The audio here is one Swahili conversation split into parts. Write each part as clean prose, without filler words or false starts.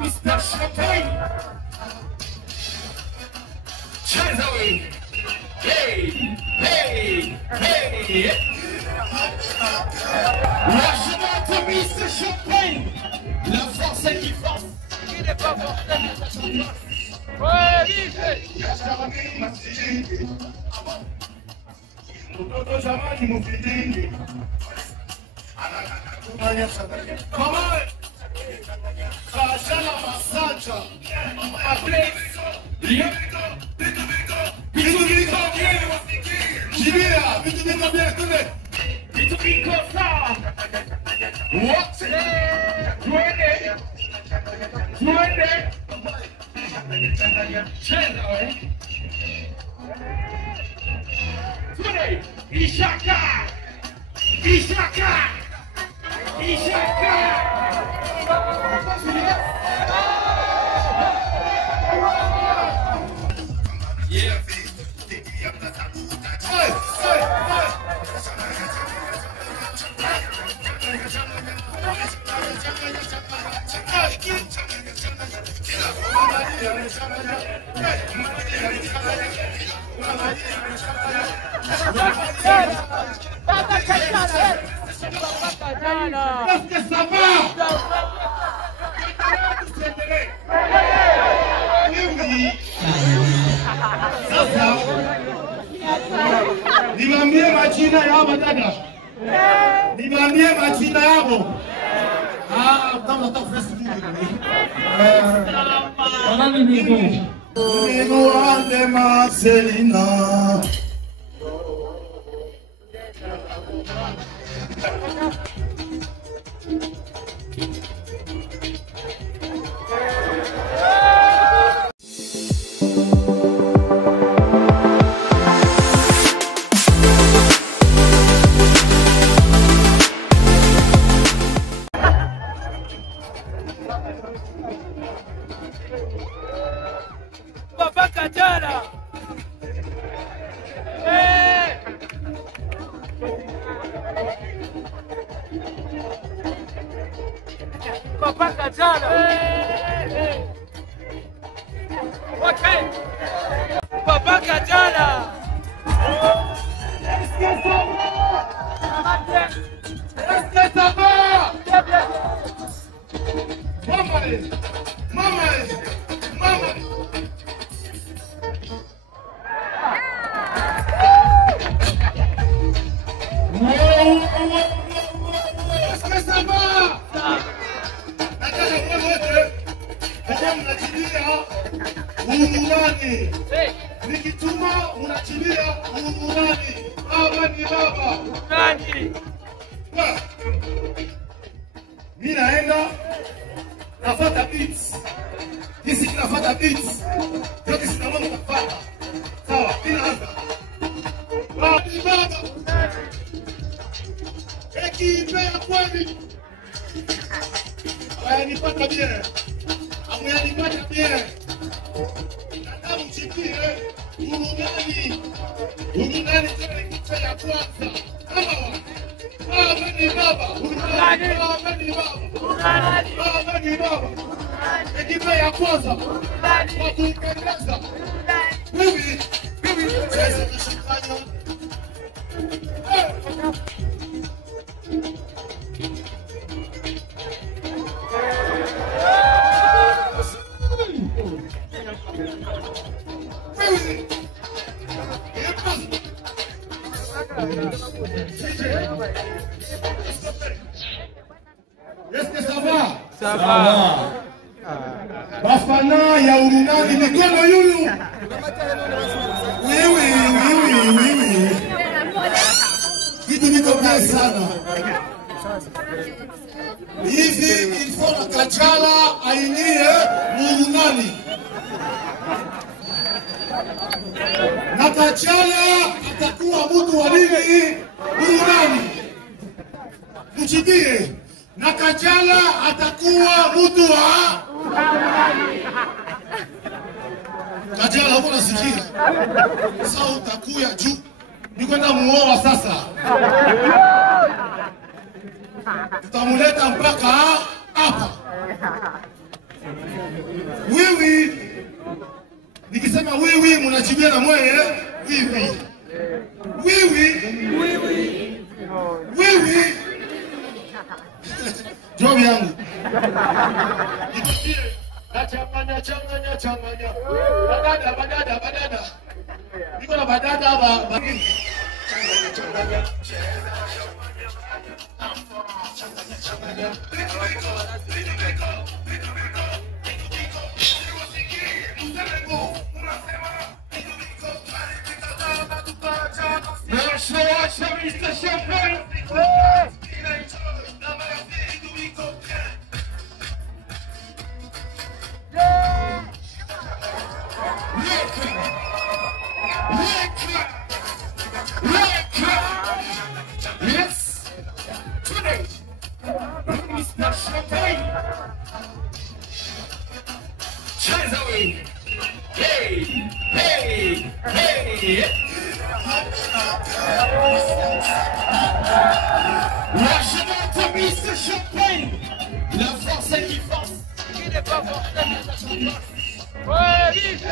Mr. Champagne. Cheza wewe. Hey, hey, hey. Lâche-moi Mr. Champagne. La force est qui force. Qui n'est pas forcé mais ça change. Ouais, vite. Mtoto jamani mufidini. Mama Kajala Masaja. Vitu viko bien, kule. Vitu viko sawa. Wote. Tuende. Cheza we. Tuende. Ishaka. Yeah. Est-ce que ça va? Sasa niwaambie majina yao dada. Niwaambie majina yao. Kama nataka kufanya nini? Wanani miguu. Miguu ande Marcelina. Papa Kajala. Papa Kajala. Okay. Papa Kajala. Est-ce que ça va? Maman. Est-ce que ça va? Nataka mnachilia uunani. Nikituma unachilia uunani. Baba ni baba. Nani? Mimi naenda nafuata beats. Hizi tunafuata beats. Yote sinamona kufuata. Sawa, inaanza. Baba ni baba. Ekipe ya kweli. Ayanipata bien. Amuyanipata bien. Nataka mchikie uunani. Uunani tena ekipe ya kwanza. Baba ni baba. Baba ni baba. Ekipe ya kwanza. Kwa kuipendeza. Mimi cheza mshikano. Est-ce que ça va? Ça va. Bafana ya urunani mikono yulu. Oui. Kitu niko bien sana. Hivi il faut la Kajala ainie urunani. Na Kajala atakuwa mtu wa nini? Urunani. Mchibie. Na Kajala atakuwa mtu wa Kajala, huko nasikia. Sasa utakuya juu. Nikwenda muoa sasa. Tutamuleta mpaka hapa. Changanya. Badada. Niko na badada hapa. Changanya. Mr. Champagne. Yes. Today, Mr. Champagne. Chase away. Hey. Mr. Champagne, la force est qui force. Qui n'est pas forcé, mais ça se passe. Ouais, vite.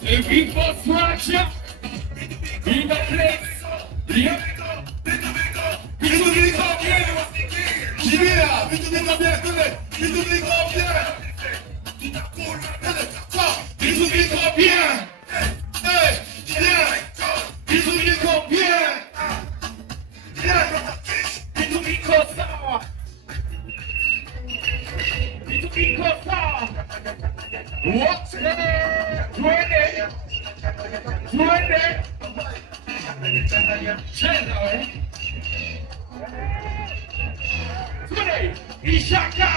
The big boss structure in the place. Yeah. What? Today, Ishaka.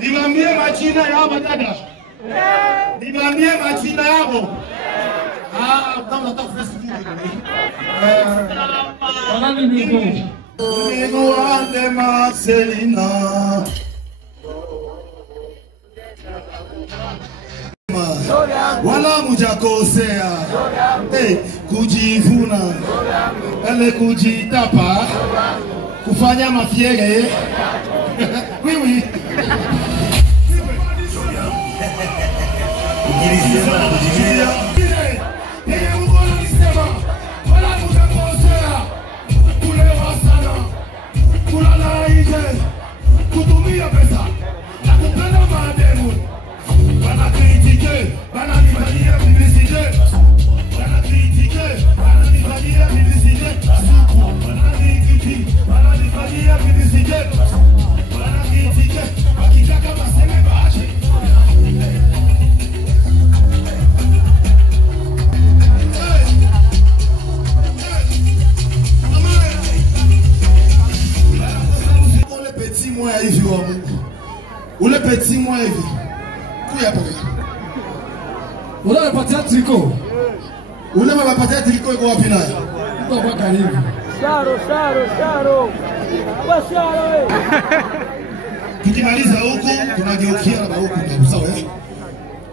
Niambie majina yao dada. Niambie majina yao. Kama nataka kufanya kitu. Niko ande Marcelina. Wala mujakosea. Kujivuna. Kujitapa. Kufanya mafiere. Oui. Ule petit moi hivi. Kuya pale. Ule patia triko. Ule patia triko iko wapi naye? Uko kwa karibu. Sharo. Sharo. Tukimaliza huko tunageukia na huko ndio sawa.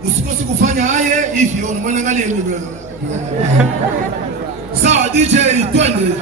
Usikose kufanya haya hivi, unaona angalia. Sawa DJ twende.